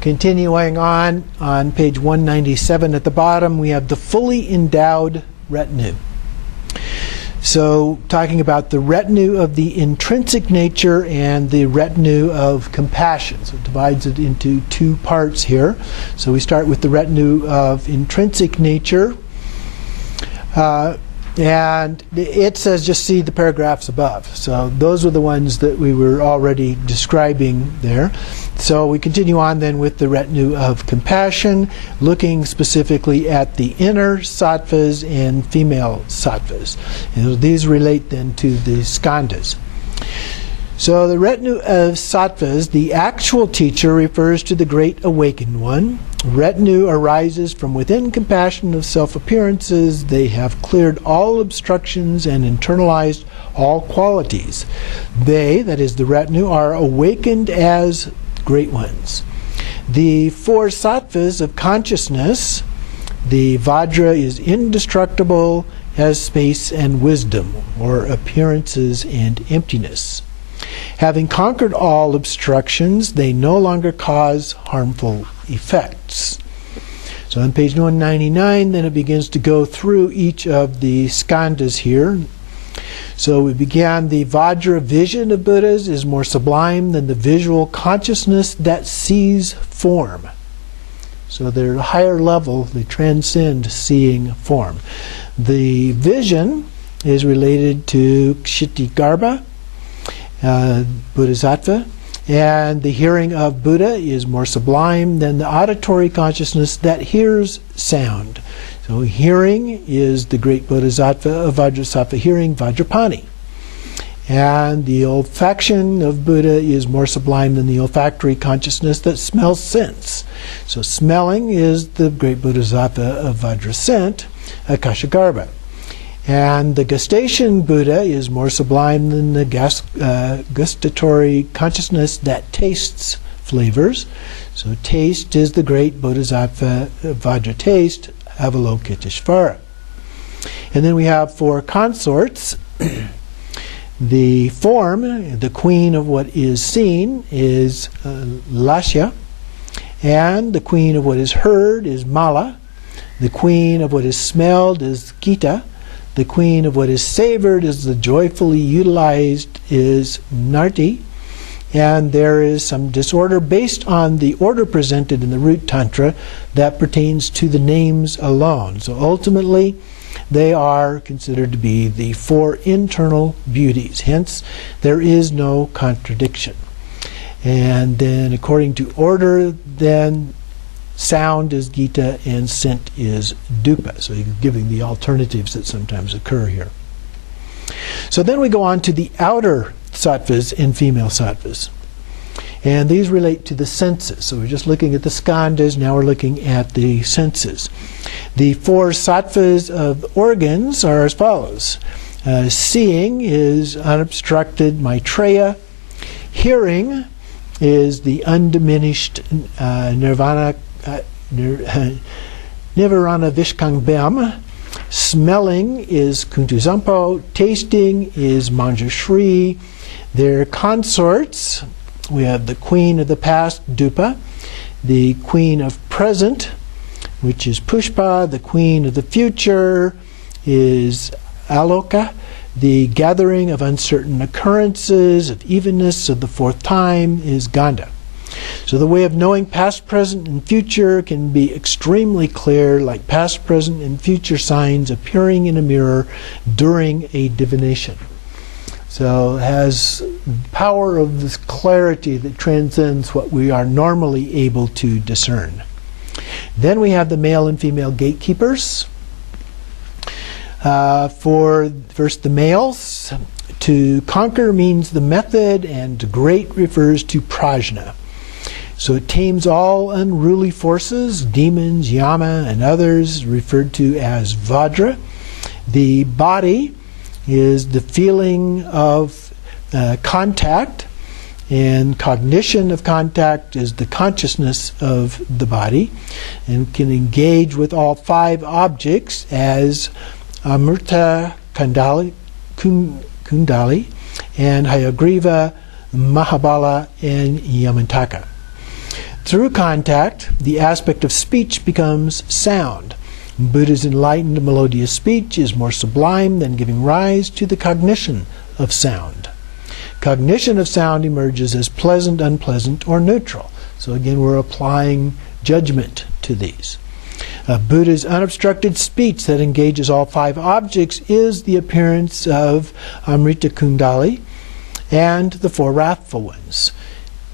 Continuing on page 197 at the bottom, we have the fully endowed retinue. So talking about the retinue of the intrinsic nature and the retinue of compassion. So it divides it into two parts here. So we start with the retinue of intrinsic nature. And it says, just see the paragraphs above. So those are the ones that we were already describing there. So we continue on then with the retinue of compassion, looking specifically at the inner sattvas and female sattvas. And these relate then to the skandhas. So the retinue of sattvas, the actual teacher refers to the great awakened one. Retinue arises from within compassion of self-appearances. They have cleared all obstructions and internalized all qualities. They, that is the retinue, are awakened as great ones. The four sattvas of consciousness, the Vajra is indestructible as space and wisdom, or appearances and emptiness. Having conquered all obstructions, they no longer cause harmful effects. So on page 199, then it begins to go through each of the skandhas here. So we began, the Vajra vision of Buddhas is more sublime than the visual consciousness that sees form. So they're at a higher level, they transcend seeing form. The vision is related to Kshitigarbha, Bodhisattva, and the hearing of Buddha is more sublime than the auditory consciousness that hears sound. So hearing is the great Bodhisattva of Vajrasattva hearing, Vajrapani. And the olfaction of Buddha is more sublime than the olfactory consciousness that smells sense. So smelling is the great Bodhisattva of Vajrascent, Akashagarbha. And the gustation Buddha is more sublime than the gustatory consciousness that tastes flavors. So taste is the great Bodhisattva Vajra taste, Avalokiteshvara. And then we have four consorts. The form, the queen of what is seen, is Lasya. And the queen of what is heard is Mala. The queen of what is smelled is Gita. The queen of what is savored is the joyfully utilized is Narti. And there is some disorder based on the order presented in the root tantra that pertains to the names alone. So ultimately, they are considered to be the four internal beauties. Hence, there is no contradiction. And then according to order, then sound is Gita and scent is Dupa. So you're giving the alternatives that sometimes occur here. So then we go on to the outer sattvas and female sattvas. And these relate to the senses. So we're just looking at the skandhas, now we're looking at the senses. The four sattvas of organs are as follows. Seeing is unobstructed Maitreya. Hearing is the undiminished Nirvana Vishkangbem. Smelling is Kuntuzampo. Tasting is Manjushri. Their consorts, we have the queen of the past, Dupa, the queen of present, which is Pushpa, the queen of the future is Aloka, the gathering of uncertain occurrences, of evenness of the fourth time is Gandha. So the way of knowing past, present, and future can be extremely clear, like past, present, and future signs appearing in a mirror during a divination. So it has power of this clarity that transcends what we are normally able to discern. Then we have the male and female gatekeepers. For first the males, to conquer means the method, and great refers to prajna. So it tames all unruly forces, demons, yama, and others referred to as Vajra. The body is the feeling of contact, and cognition of contact is the consciousness of the body, and can engage with all five objects as Amrita Kundali, and Hayagriva, Mahabala, and Yamantaka. Through contact, the aspect of speech becomes sound. Buddha's enlightened melodious speech is more sublime than giving rise to the cognition of sound. Cognition of sound emerges as pleasant, unpleasant, or neutral. So again, we're applying judgment to these. Buddha's unobstructed speech that engages all five objects is the appearance of Amrita Kundali and the four wrathful ones.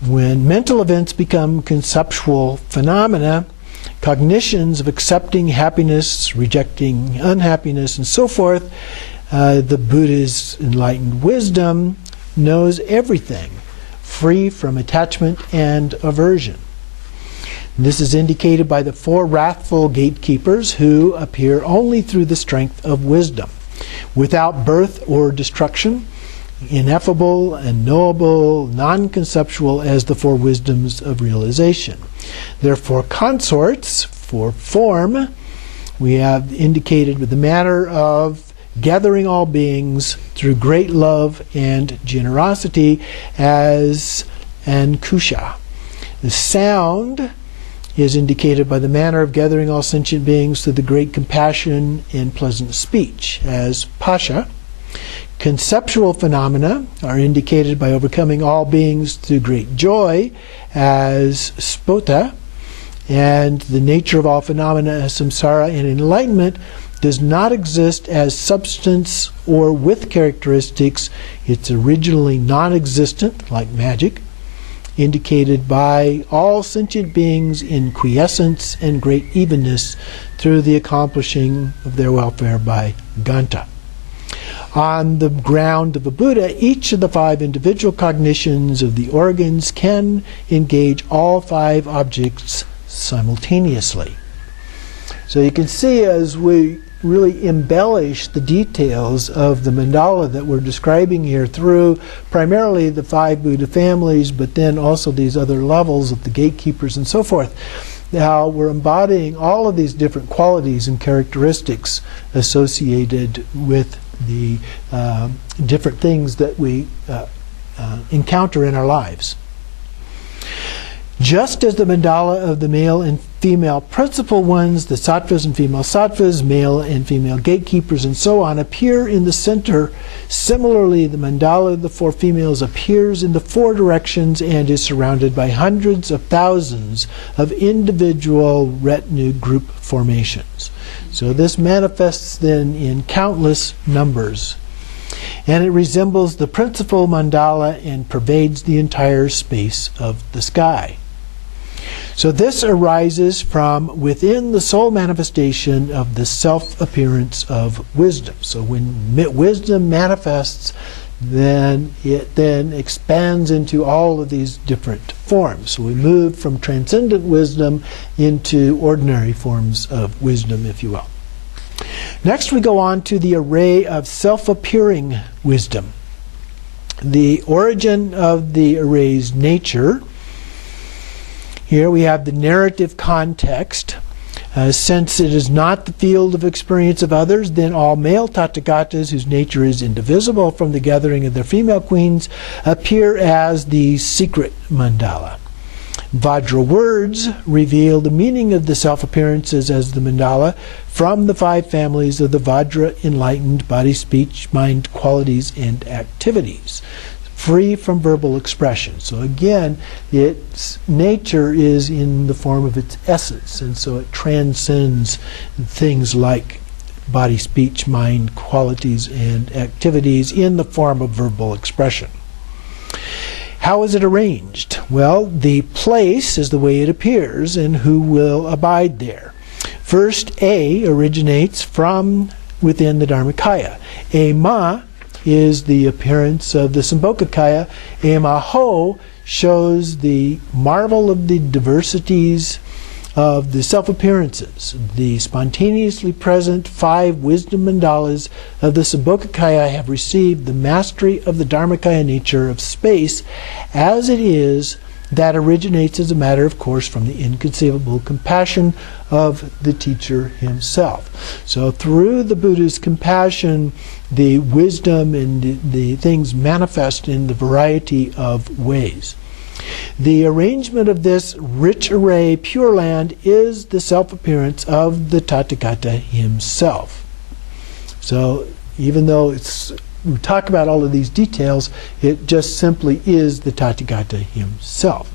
When mental events become conceptual phenomena, cognitions of accepting happiness, rejecting unhappiness, and so forth, the Buddha's enlightened wisdom knows everything, free from attachment and aversion. This is indicated by the four wrathful gatekeepers who appear only through the strength of wisdom, without birth or destruction, ineffable and knowable, non-conceptual as the four wisdoms of realization. Their four consorts, for form, we have indicated with the manner of gathering all beings through great love and generosity as Ankusha. The sound is indicated by the manner of gathering all sentient beings through the great compassion and pleasant speech as Pasha. Conceptual phenomena are indicated by overcoming all beings through great joy as Spota. And the nature of all phenomena as samsara and enlightenment does not exist as substance or with characteristics. It's originally non-existent, like magic, indicated by all sentient beings in quiescence and great evenness through the accomplishing of their welfare by Ganta. On the ground of a Buddha, each of the five individual cognitions of the organs can engage all five objects simultaneously. So you can see as we really embellish the details of the mandala that we're describing here through primarily the five Buddha families, but then also these other levels of the gatekeepers and so forth. Now we're embodying all of these different qualities and characteristics associated with the different things that we encounter in our lives. Just as the mandala of the male and female principal ones, the sattvas and female sattvas, male and female gatekeepers, and so on, appear in the center, similarly the mandala of the four females appears in the four directions and is surrounded by hundreds of thousands of individual retinue group formations. So this manifests then in countless numbers. And it resembles the principal mandala and pervades the entire space of the sky. So this arises from within the soul manifestation of the self-appearance of wisdom. So when wisdom manifests, then it then expands into all of these different forms. So we move from transcendent wisdom into ordinary forms of wisdom, if you will. Next we go on to the array of self-appearing wisdom. The origin of the array's nature. Here we have the narrative context. Since it is not the field of experience of others, then all male Tathagatas, whose nature is indivisible from the gathering of their female queens, appear as the secret mandala. Vajra words reveal the meaning of the self-appearances as the mandala from the five families of the Vajra enlightened body, speech, mind, qualities, and activities, free from verbal expression. So again, its nature is in the form of its essence, and so it transcends things like body, speech, mind, qualities, and activities in the form of verbal expression. How is it arranged? Well, the place is the way it appears and who will abide there. First, A originates from within the Dharmakaya. A-ma is the appearance of the Sambhogakaya. A-ma-ho shows the marvel of the diversities of the self-appearances. The spontaneously present five wisdom mandalas of the Sambhogakaya have received the mastery of the Dharmakaya nature of space as it is, that originates as a matter of course from the inconceivable compassion of the teacher himself. So through the Buddha's compassion, the wisdom and the things manifest in the variety of ways. The arrangement of this rich array, Pure Land, is the self-appearance of the Tathagata himself. So even though we talk about all of these details, it just simply is the Tathagata himself.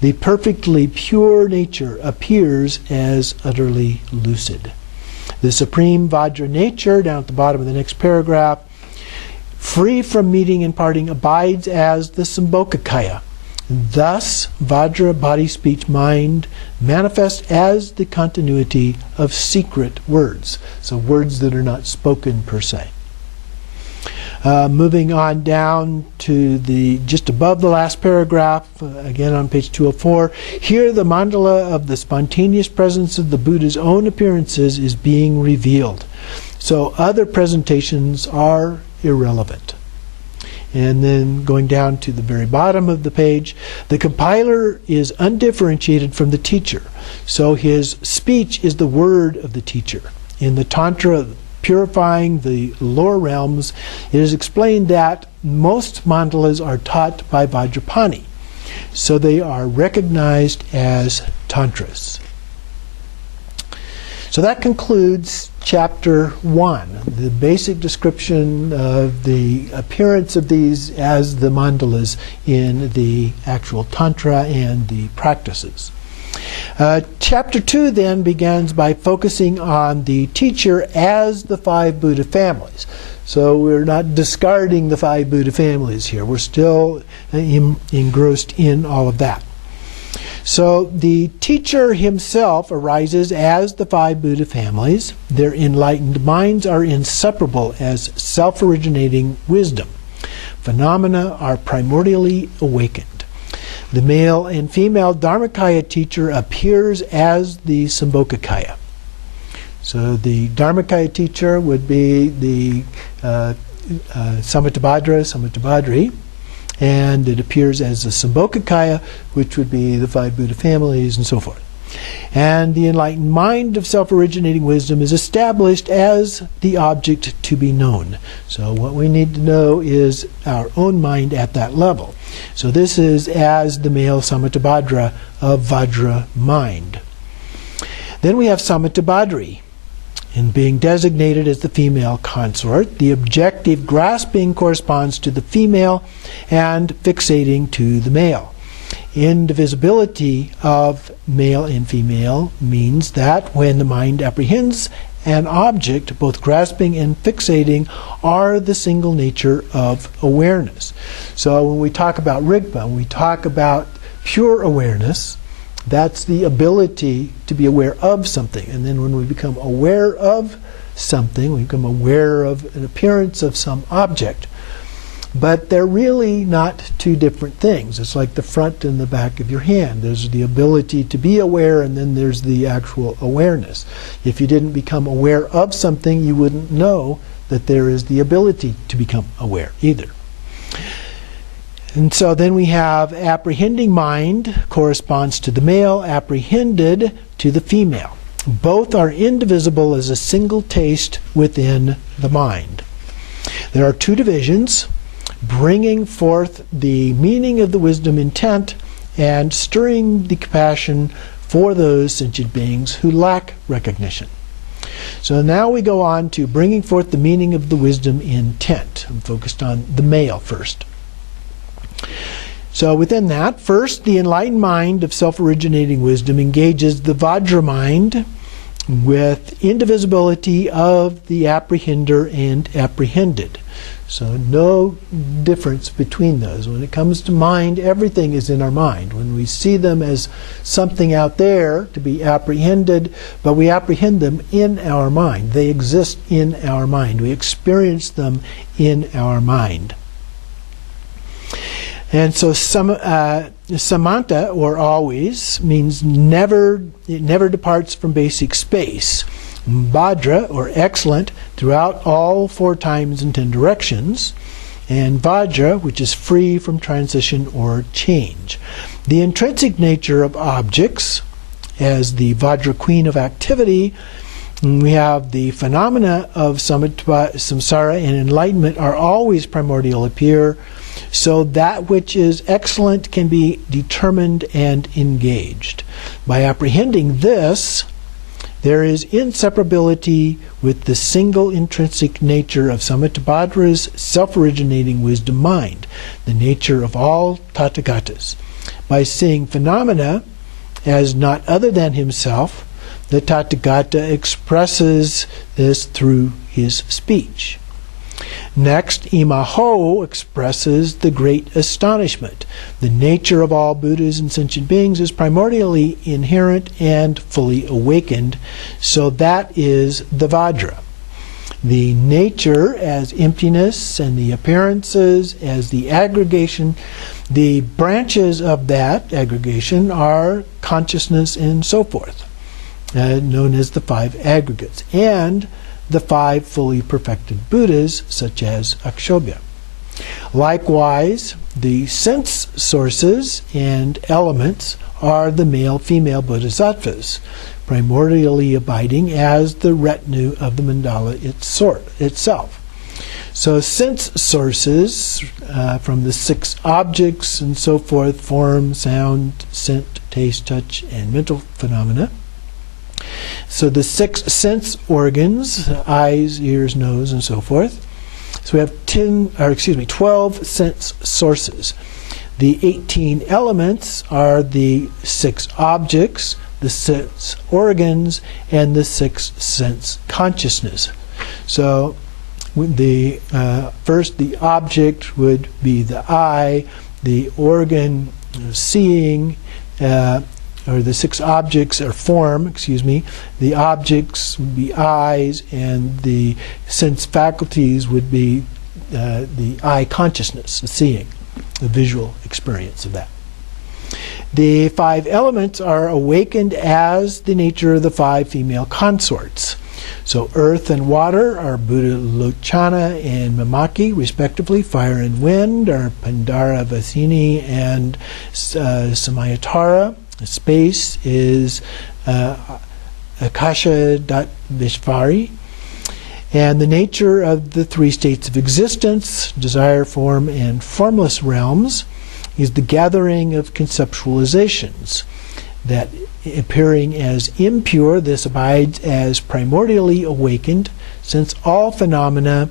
The perfectly pure nature appears as utterly lucid. The supreme Vajra nature, down at the bottom of the next paragraph, free from meeting and parting, abides as the Sambhogakaya. Thus, Vajra, body, speech, mind, manifest as the continuity of secret words. So words that are not spoken per se. Moving on down to just above the last paragraph, again on page 204, here the mandala of the spontaneous presence of the Buddha's own appearances is being revealed. So other presentations are irrelevant. And then going down to the very bottom of the page, the compiler is undifferentiated from the teacher. So his speech is the word of the teacher. In the Tantra, purifying the lower realms, it is explained that most mandalas are taught by Vajrapani. So they are recognized as tantras. So that concludes chapter 1, the basic description of the appearance of these as the mandalas in the actual tantra and the practices. Chapter 2 then begins by focusing on the teacher as the 5 Buddha families. So we're not discarding the 5 Buddha families here. We're still engrossed in all of that. So the teacher himself arises as the 5 Buddha families. Their enlightened minds are inseparable as self-originating wisdom. Phenomena are primordially awakened. The male and female Dharmakaya teacher appears as the Sambhogakaya. So the Dharmakaya teacher would be the Samattabhadri, and it appears as the Sambhogakaya, which would be the 5 Buddha families and so forth. And the enlightened mind of self-originating wisdom is established as the object to be known. So what we need to know is our own mind at that level. So this is as the male Samattabhadra of Vajra mind. Then we have Samattabhadri, in being designated as the female consort. The objective grasping corresponds to the female and fixating to the male. Indivisibility of male and female means that when the mind apprehends an object, both grasping and fixating are the single nature of awareness. So when we talk about Rigpa, when we talk about pure awareness, that's the ability to be aware of something. And then when we become aware of something, we become aware of an appearance of some object. But they're really not two different things. It's like the front and the back of your hand. There's the ability to be aware, and then there's the actual awareness. If you didn't become aware of something, you wouldn't know that there is the ability to become aware either. And so then we have apprehending mind corresponds to the male, apprehended to the female. Both are indivisible as a single taste within the mind. There are 2 divisions, bringing forth the meaning of the wisdom intent and stirring the compassion for those sentient beings who lack recognition. So now we go on to bringing forth the meaning of the wisdom intent. I'm focused on the male first. So within that, first, the enlightened mind of self-originating wisdom engages the Vajra mind with indivisibility of the apprehender and apprehended. So no difference between those. When it comes to mind, everything is in our mind. When we see them as something out there to be apprehended, but we apprehend them in our mind. They exist in our mind. We experience them in our mind. And so samanta, or always, means never. It never departs from basic space. Bhadra, or excellent, throughout all 4 times and 10 directions. And Vajra, which is free from transition or change. The intrinsic nature of objects, as the Vajra queen of activity, we have the phenomena of samsara and enlightenment are always primordial appear. So that which is excellent can be determined and engaged. By apprehending this, there is inseparability with the single intrinsic nature of Samittabhadra's self-originating wisdom mind, the nature of all Tathagatas. By seeing phenomena as not other than himself, the Tathagata expresses this through his speech. Next, Imaho expresses the great astonishment. The nature of all Buddhas and sentient beings is primordially inherent and fully awakened, so that is the Vajra. The nature as emptiness and the appearances as the aggregation, the branches of that aggregation are consciousness and so forth, known as the 5 aggregates, and the 5 fully perfected Buddhas, such as Akshobhya. Likewise, the sense sources and elements are the male-female bodhisattvas, primordially abiding as the retinue of the mandala itself. So sense sources from the 6 objects and so forth, form, sound, scent, taste, touch, and mental phenomena. So the 6 sense organs, eyes, ears, nose, and so forth. So we have 12 sense sources. The 18 elements are the 6 objects, the 6 organs, and the 6 sense consciousness. So the first, the object would be the eye, the organ, seeing, or the 6 objects or form, the objects would be eyes, and the sense faculties would be the eye consciousness, the seeing, the visual experience of that. The 5 elements are awakened as the nature of the 5 female consorts. So earth and water are Buddha Lochana and Mamaki, respectively. Fire and wind are Pandara Vasini and Samayatara. Space is Akasha Vishvari. And the nature of the 3 states of existence, desire, form, and formless realms, is the gathering of conceptualizations. That appearing as impure, this abides as primordially awakened, since all phenomena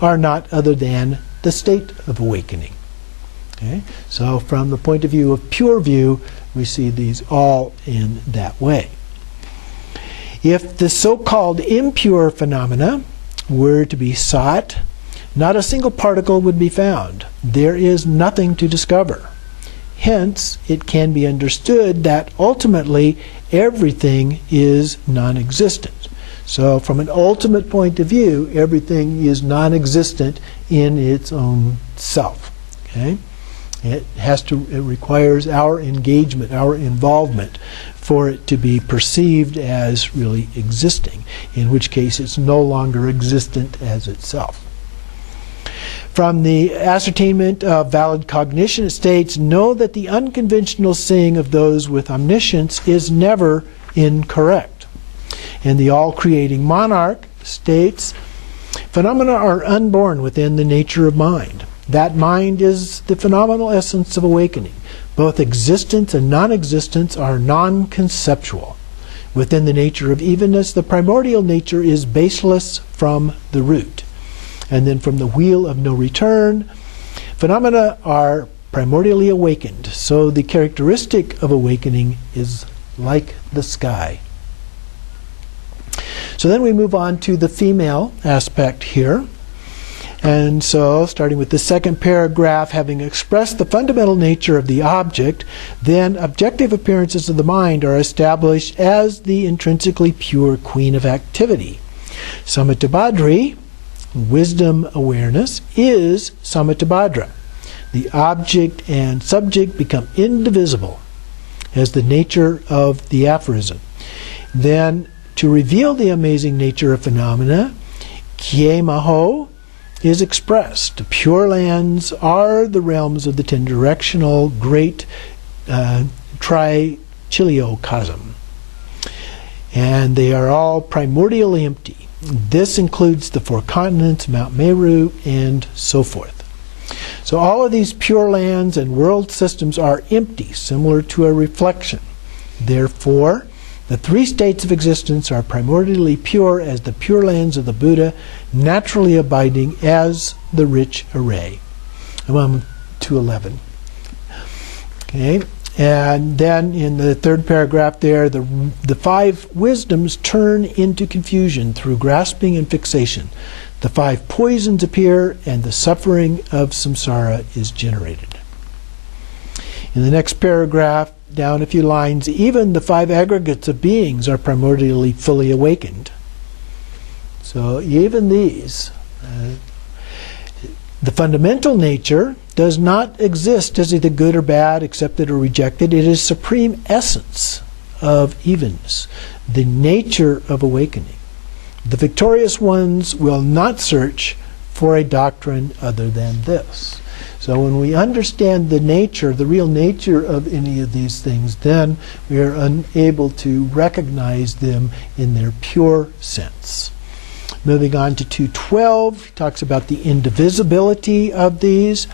are not other than the state of awakening. Okay? So from the point of view of pure view, we see these all in that way. If the so-called impure phenomena were to be sought, not a single particle would be found. There is nothing to discover. Hence, it can be understood that ultimately everything is non-existent. So from an ultimate point of view, everything is non-existent in its own self. Okay? It requires our engagement, our involvement, for it to be perceived as really existing, in which case it's no longer existent as itself. From the ascertainment of valid cognition, it states, know that the unconventional seeing of those with omniscience is never incorrect. And the all-creating monarch states, phenomena are unborn within the nature of mind. That mind is the phenomenal essence of awakening. Both existence and non-existence are non-conceptual. Within the nature of evenness, the primordial nature is baseless from the root. And then from the wheel of no return, phenomena are primordially awakened. So the characteristic of awakening is like the sky. So then we move on to the female aspect here. And so, starting with the second paragraph, having expressed the fundamental nature of the object, then objective appearances of the mind are established as the intrinsically pure queen of activity. Samittabhadri, wisdom awareness, is Samittabhadra. The object and subject become indivisible as the nature of the aphorism. Then, to reveal the amazing nature of phenomena, Kyemaho is expressed. The Pure Lands are the realms of the 10-directional great trichiliocosm. And they are all primordially empty. This includes the 4 continents, Mount Meru, and so forth. So all of these pure lands and world systems are empty, similar to a reflection. Therefore, the three states of existence are primordially pure as the pure lands of the Buddha, naturally abiding as the rich array. I'm on 211. Okay, and then in the third paragraph there, the five wisdoms turn into confusion through grasping and fixation. The five poisons appear, and the suffering of samsara is generated. In the next paragraph, down a few lines, even the five aggregates of beings are primordially fully awakened. So even these, the fundamental nature does not exist as either good or bad, accepted or rejected. It is supreme essence of evenness, the nature of awakening. The victorious ones will not search for a doctrine other than this. So when we understand the nature, the real nature of any of these things, then we are unable to recognize them in their pure sense. Moving on to 212, he talks about the indivisibility of these.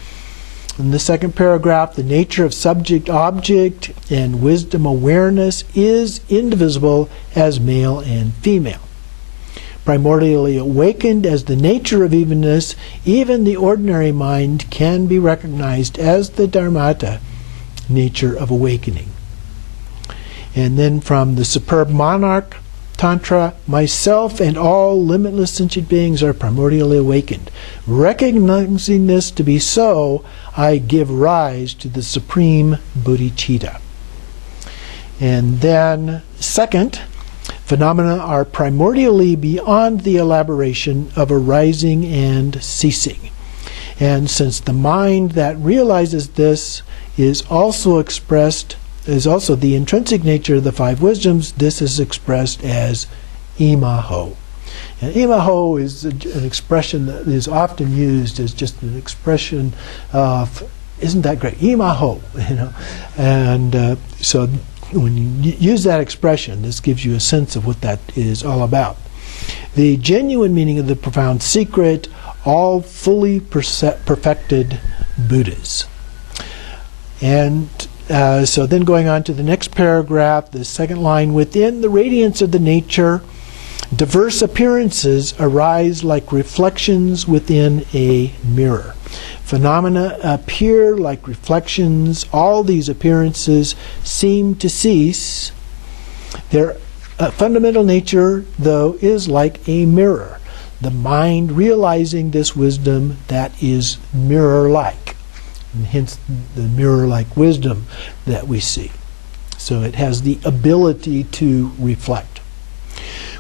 In the second paragraph, the nature of subject-object and wisdom awareness is indivisible as male and female. Primordially awakened as the nature of evenness, even the ordinary mind can be recognized as the dharmata, nature of awakening. And then from the Superb Monarch Tantra, myself and all limitless sentient beings are primordially awakened. Recognizing this to be so, I give rise to the supreme bodhicitta. And then, second, phenomena are primordially beyond the elaboration of arising and ceasing. And since the mind that realizes this is also the intrinsic nature of the five wisdoms, this is expressed as imaho. And imaho is an expression that is often used as just an expression of, isn't that great? Imaho, you know. And so when you use that expression, this gives you a sense of what that is all about. The genuine meaning of the profound secret, all fully perfected Buddhas. And so then going on to the next paragraph, the second line, within the radiance of the nature, diverse appearances arise like reflections within a mirror. Phenomena appear like reflections. All these appearances seem to cease. Their fundamental nature, though, is like a mirror. The mind realizing this wisdom that is mirror-like. And hence the mirror-like wisdom that we see. So it has the ability to reflect.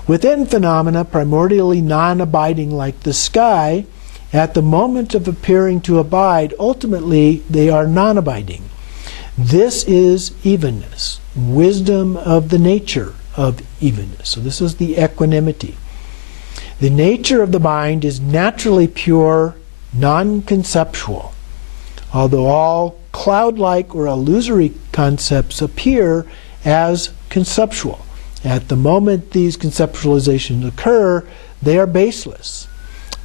Within phenomena, primordially non-abiding like the sky, at the moment of appearing to abide, ultimately they are non-abiding. This is evenness, wisdom of the nature of evenness. So this is the equanimity. The nature of the mind is naturally pure, non-conceptual. Although all cloud-like or illusory concepts appear as conceptual. At the moment these conceptualizations occur, they are baseless.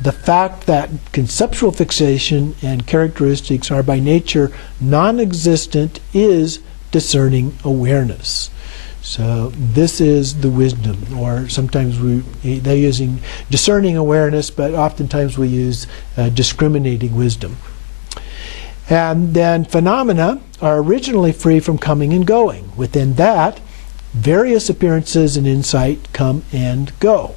The fact that conceptual fixation and characteristics are by nature non-existent is discerning awareness. So this is the wisdom, or sometimes they're using discerning awareness, but oftentimes we use discriminating wisdom. And then phenomena are originally free from coming and going. Within that, various appearances and insight come and go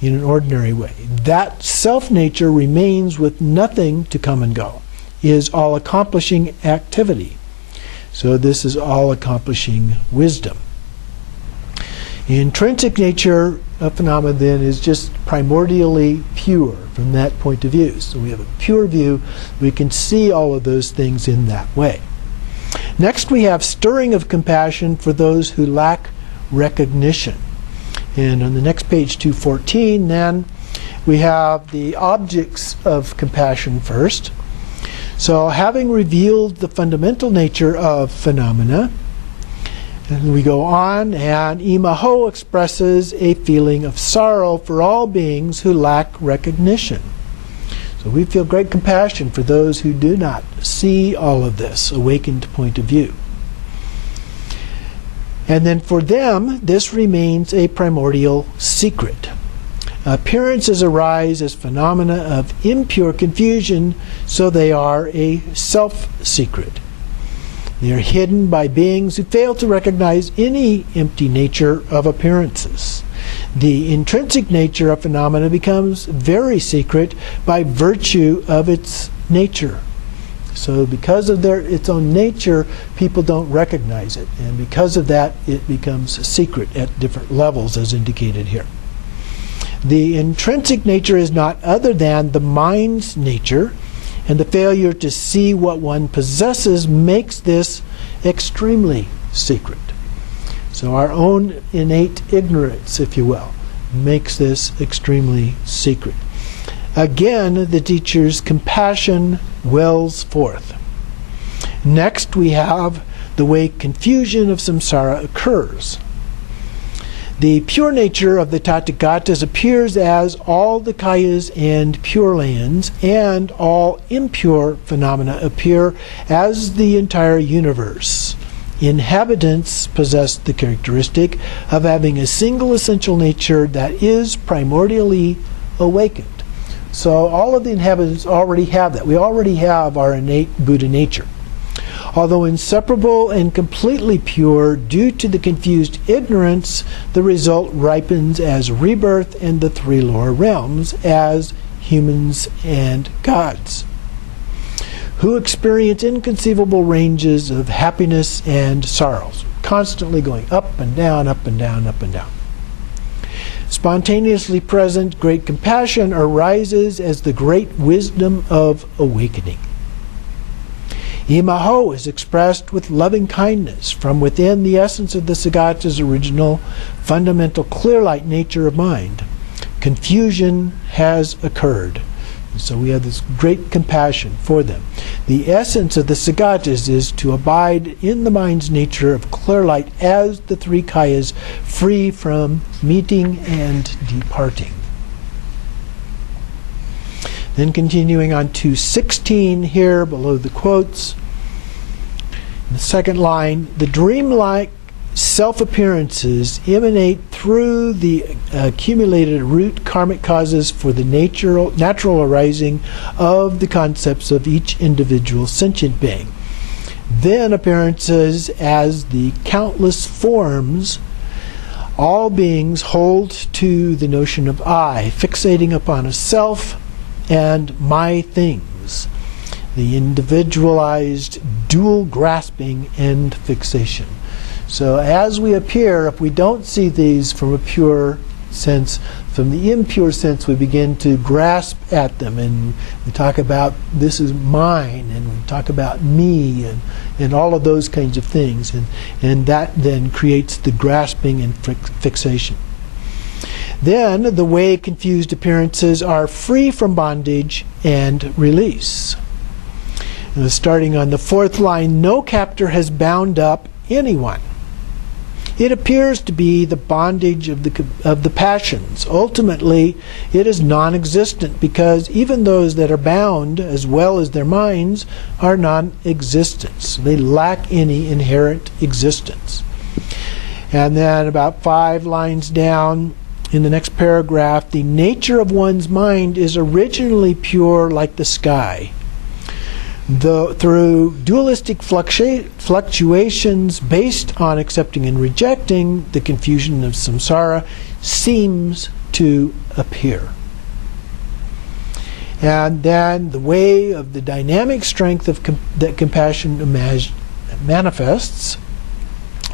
in an ordinary way. That self-nature remains with nothing to come and go, is all-accomplishing activity. So this is all-accomplishing wisdom. The intrinsic nature of phenomena then is just primordially pure from that point of view. So we have a pure view. We can see all of those things in that way. Next we have stirring of compassion for those who lack recognition. And on the next page, 214, then we have the objects of compassion first. So having revealed the fundamental nature of phenomena, and we go on, and imaho expresses a feeling of sorrow for all beings who lack recognition. So we feel great compassion for those who do not see all of this awakened point of view. And then for them, this remains a primordial secret. Appearances arise as phenomena of impure confusion, so they are a self-secret. They are hidden by beings who fail to recognize any empty nature of appearances. The intrinsic nature of phenomena becomes very secret by virtue of its nature. So because of its own nature, people don't recognize it. And because of that, it becomes secret at different levels, as indicated here. The intrinsic nature is not other than the mind's nature, and the failure to see what one possesses makes this extremely secret. So our own innate ignorance, if you will, makes this extremely secret. Again, the teacher's compassion wells forth. Next, we have the way confusion of samsara occurs. The pure nature of the Tathagatas appears as all the kayas and pure lands, and all impure phenomena appear as the entire universe. Inhabitants possess the characteristic of having a single essential nature that is primordially awakened. So all of the inhabitants already have that. We already have our innate Buddha nature. Although inseparable and completely pure, due to the confused ignorance, the result ripens as rebirth in the three lower realms as humans and gods, who experience inconceivable ranges of happiness and sorrows, constantly going up and down, up and down, up and down. Spontaneously present great compassion arises as the great wisdom of awakening. Imaho is expressed with loving kindness from within the essence of the Sagata's original fundamental clear light nature of mind. Confusion has occurred. So we have this great compassion for them. The essence of the Sagatas is to abide in the mind's nature of clear light as the three kayas, free from meeting and departing. Then continuing on to 16 here below the quotes. In the second line, the dreamlike self-appearances emanate through the accumulated root karmic causes for the natural arising of the concepts of each individual sentient being. Then appearances as the countless forms all beings hold to the notion of I, fixating upon a self and my things, the individualized dual grasping and fixation. So as we appear, if we don't see these from a pure sense, from the impure sense we begin to grasp at them, and we talk about this is mine, and we talk about me, and all of those kinds of things, and that then creates the grasping and fixation. Then the way confused appearances are free from bondage and release. And starting on the fourth line, no captor has bound up anyone. It appears to be the bondage of the passions. Ultimately, it is non-existent because even those that are bound, as well as their minds, are non-existent. They lack any inherent existence. And then about 5 lines down, in the next paragraph, the nature of one's mind is originally pure like the sky. Through dualistic fluctuations based on accepting and rejecting, the confusion of samsara seems to appear. And then the way of the dynamic strength of that compassion manifests,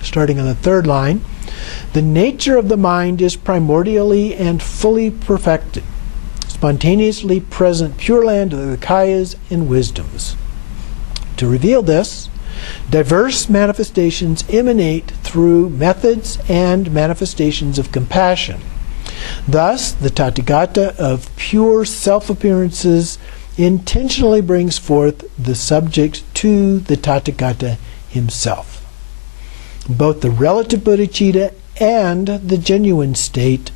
starting on the 3rd line, the nature of the mind is primordially and fully perfected, spontaneously present pure land of the kayas and wisdoms. To reveal this, diverse manifestations emanate through methods and manifestations of compassion. Thus, the Tathagata of pure self-appearances intentionally brings forth the subject to the Tathagata himself. Both the relative bodhicitta and the genuine state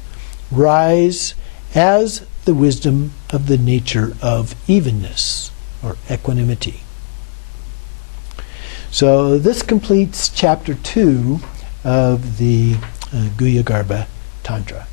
rise as the wisdom of the nature of evenness or equanimity. So this completes chapter 2 of the Guhyagarbha Tantra.